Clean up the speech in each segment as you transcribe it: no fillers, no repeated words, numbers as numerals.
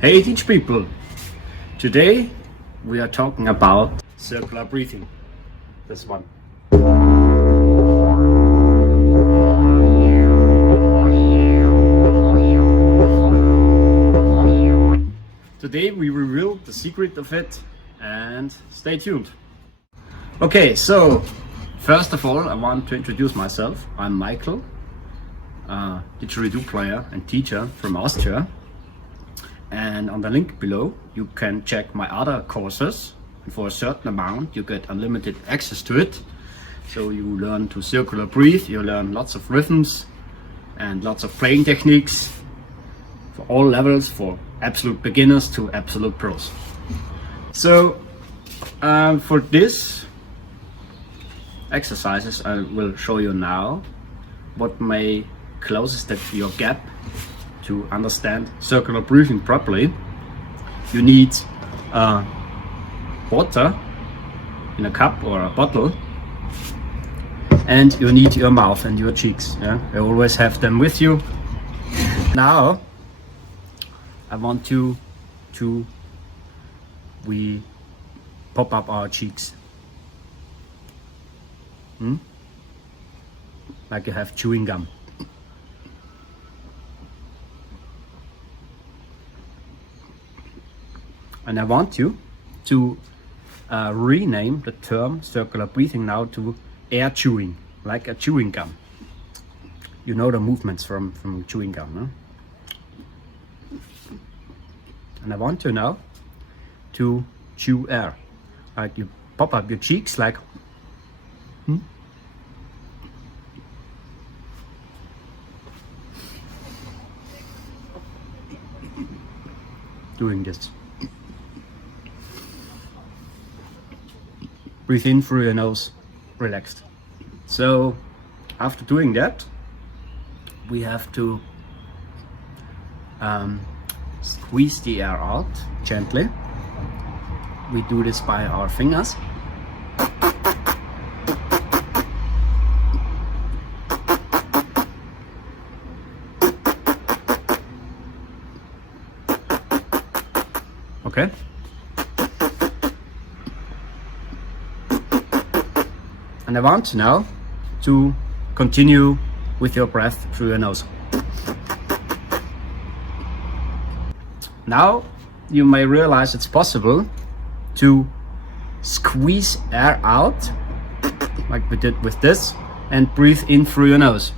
Hey Teach people! Today we are talking about circular breathing. This one. Today we reveal the secret of it and stay tuned. Okay, so first of all I want to introduce myself. I'm Michael, Didgeridoo player and teacher from Austria. And on the link below you can check my other courses, and for a certain amount you get unlimited access to it. So you learn to circular breathe, you learn lots of rhythms and lots of playing techniques for all levels, for absolute beginners to absolute pros. So for this exercises I will show you now what may closest at your gap. To understand circular breathing properly, you need water in a cup or a bottle, and you need your mouth and your cheeks. Yeah, you always have them with you. Now I want you to we pop up our cheeks, like you have chewing gum. And I want you to rename the term circular breathing now to air chewing, like a chewing gum. You know the movements from chewing gum, no? And I want you now to chew air. Like you pop up your cheeks like doing this. Breathe in through your nose, relaxed. So after doing that, we have to squeeze the air out gently. We do this by our fingers. Okay. And I want now to continue with your breath through your nose. Now you may realize it's possible to squeeze air out, like we did with this, and breathe in through your nose.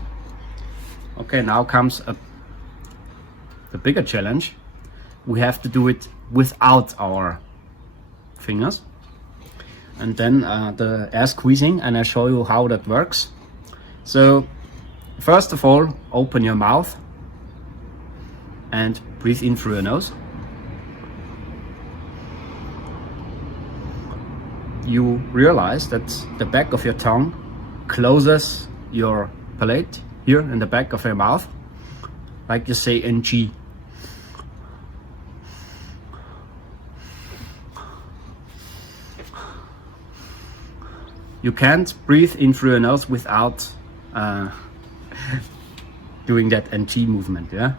Okay, now comes the bigger challenge. We have to do it without our fingers. And then the air squeezing, and I'll show you how that works. So first of all, open your mouth and breathe in through your nose. You realize that the back of your tongue closes your palate here in the back of your mouth, like you say NG. You can't breathe in through your nose without doing that NG movement, yeah?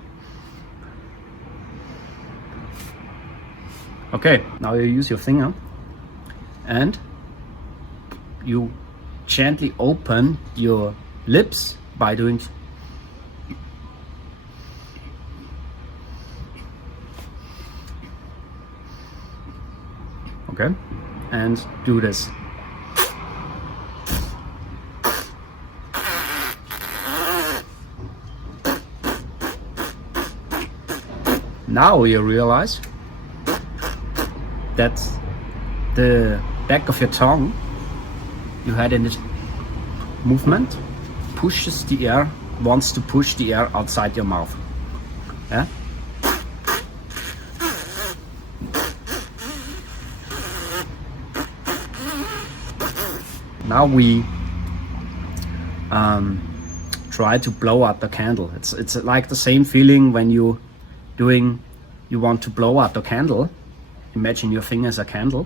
Okay, now you use your finger and you gently open your lips by doing okay, and do this. Now you realize that the back of your tongue you had in this movement pushes the air, wants to push the air outside your mouth. Yeah? Now we try to blow out the candle. It's like the same feeling when you want to blow out the candle. Imagine your finger as a candle.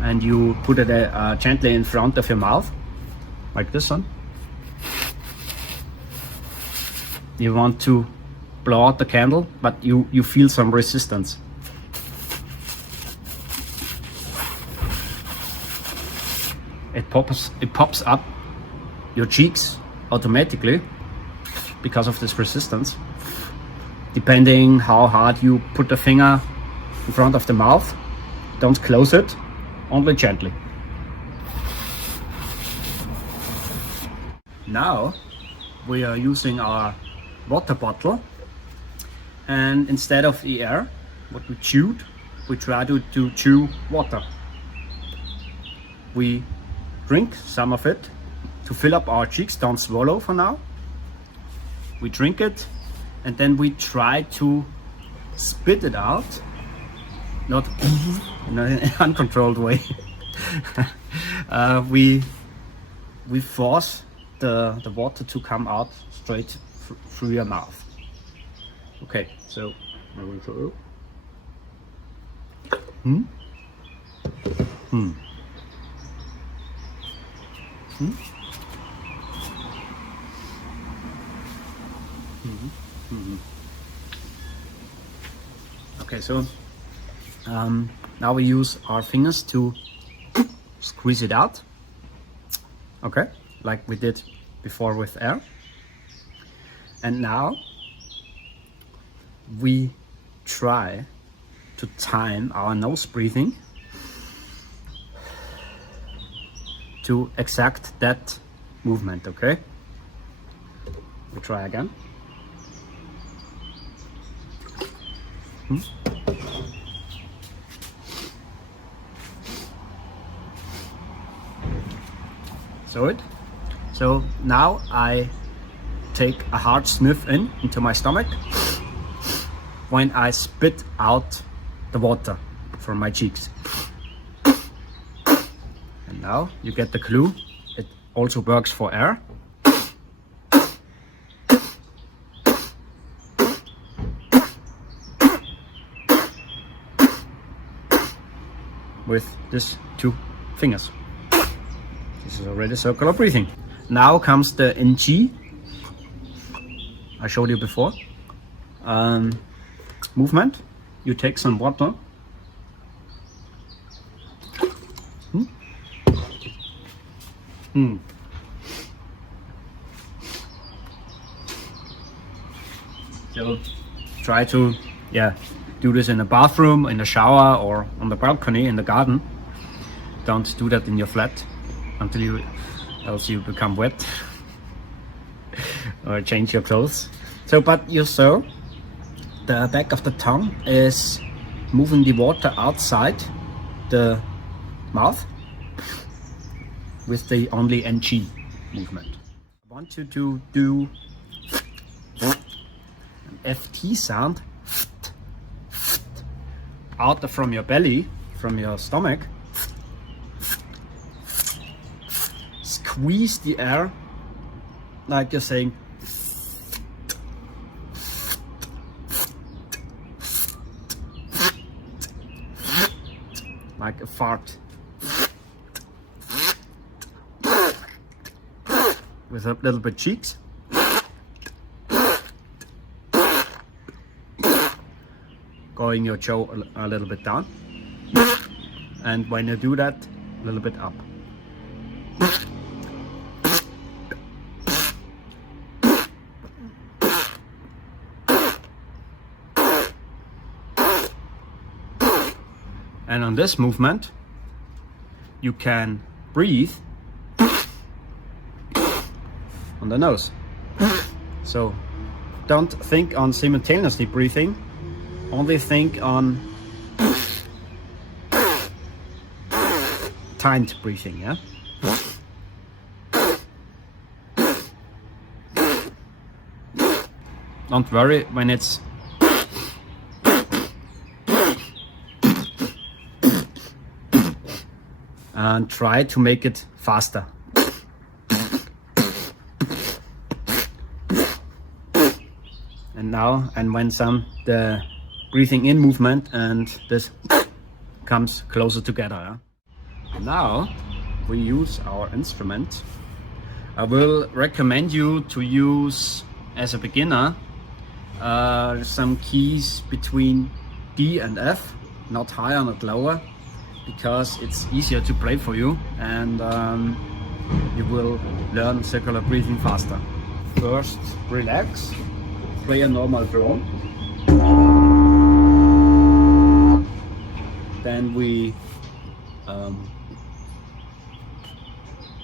And you put it gently in front of your mouth, like this one. you want to blow out the candle, but you feel some resistance. It pops up your cheeks automatically because of this resistance. Depending how hard you put the finger in front of the mouth, don't close it, only gently. Now we are using our water bottle, and instead of the air, what we chewed, we try to chew water. We drink some of it to fill up our cheeks, don't swallow for now. We drink it and then we try to spit it out, not in an uncontrolled way. We force the water to come out straight through your mouth. Okay, so I will show you. Okay, so now we use our fingers to squeeze it out. Okay, like we did before with air. And now we try to time our nose breathing to exact that movement, okay? We try again. So now I take a hard sniff into my stomach when I spit out the water from my cheeks. And now you get the clue. It also works for air. With these two fingers. This is already circular breathing. Now comes the NG I showed you before. Movement. You take some water. So try to do this in a bathroom, in a shower, or on the balcony in the garden. Don't do that in your flat else you become wet or change your clothes. So, but you saw the back of the tongue is moving the water outside the mouth with the only NG movement. I want you to do an FT sound out from your belly, from your stomach. Squeeze the air like you're saying like a fart with a little bit cheeks. Going your jaw a little bit down, and when you do that, a little bit up. And on this movement, you can breathe on the nose. So don't think on simultaneously breathing. Only think on timed breathing, yeah? Don't worry when it's and try to make it faster. And when the breathing in movement and this comes closer together. Yeah? Now we use our instrument. I will recommend you to use as a beginner, some keys between D and F, not higher, not lower, because it's easier to play for you, and you will learn circular breathing faster. First, relax, play a normal drone. Then we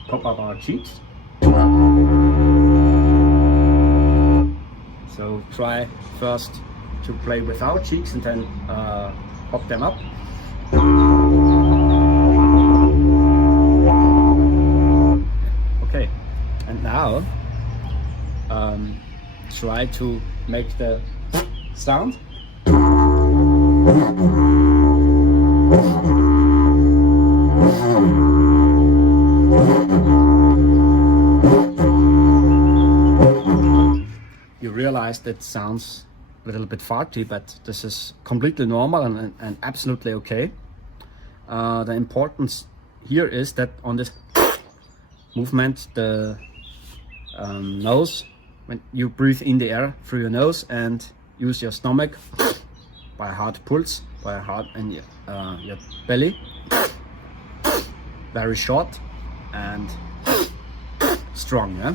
pop up our cheeks. So try first to play without cheeks and then pop them up. Okay, and now try to make the sound. You realize that sounds a little bit farty, but this is completely normal and absolutely okay. The importance here is that on this movement, the nose, when you breathe in the air through your nose and use your stomach by a hard pulse, by a hard and your belly, very short and strong, yeah.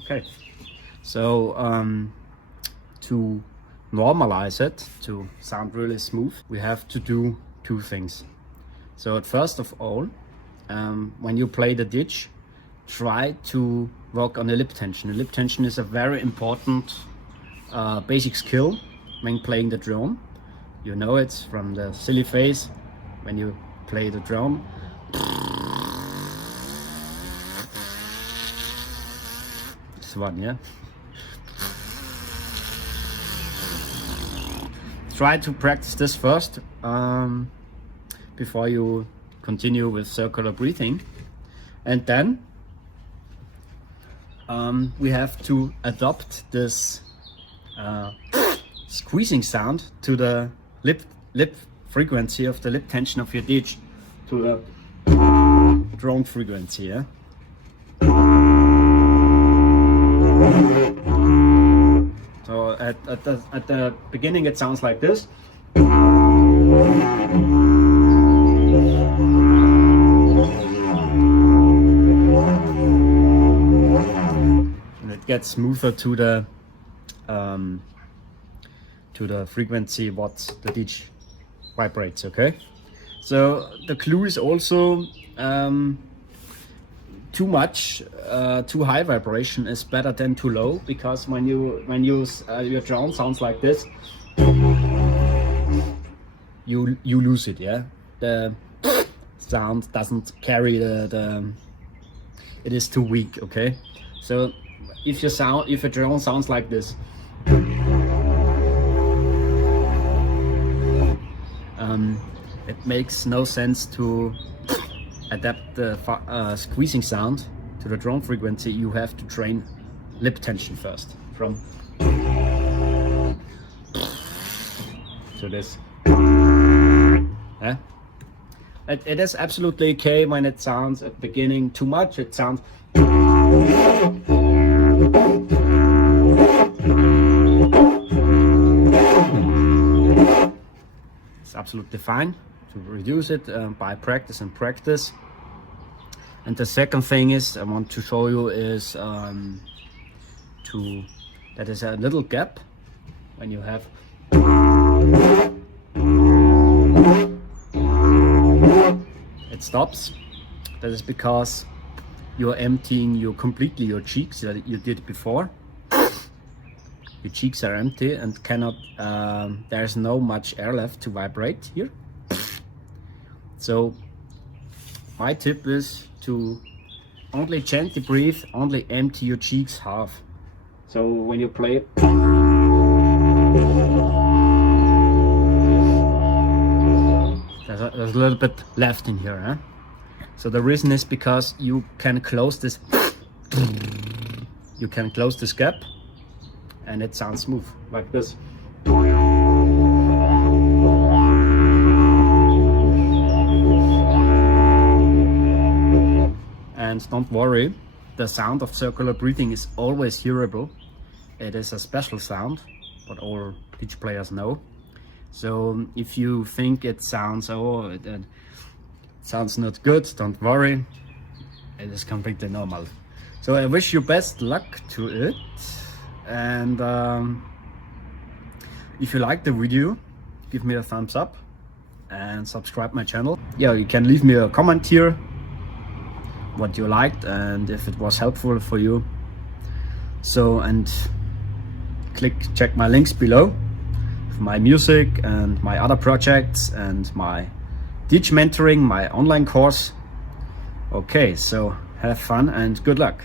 Okay, so to normalize it, to sound really smooth, we have to do two things. So first of all, when you play the didge, try to work on the lip tension. The lip tension is a very important basic skill when playing the drone. You know it from the silly face when you play the drone. This one, yeah. Try to practice this first before you continue with circular breathing, and then we have to adopt this squeezing sound to the lip frequency of the lip tension of your didge, to the drone frequency, yeah. So at the beginning it sounds like this. And it gets smoother to the frequency what the didge vibrates, okay? So the clue is also too high vibration is better than too low, because when your drone sounds like this, you lose it, yeah. The sound doesn't carry it is too weak, okay? So if a drone sounds like this, it makes no sense to adapt the squeezing sound to the drone frequency. You have to train lip tension first from to this. Yeah? It is absolutely okay when it sounds at the beginning too much. It sounds it's absolutely fine to reduce it by practice and practice. And the second thing is I want to show you is that is a little gap when you have it stops. That is because you're emptying completely your cheeks that you did before. Your cheeks are empty and cannot there's no much air left to vibrate here. So my tip is to only gently breathe, only empty your cheeks half. So when you play, there's a little bit left in here, huh? So the reason is because you can close this you can close this gap and it sounds smooth like this. And don't worry, the sound of circular breathing is always hearable. It is a special sound, but all Didge players know. So if you think it sounds, it sounds not good, don't worry, it is completely normal. So I wish you best luck to it, and if you like the video, give me a thumbs up and subscribe my channel. Yeah, you can leave me a comment here what you liked and if it was helpful for you. So, and check my links below, my music and my other projects and my Didge mentoring, my online course. Okay, so have fun and good luck.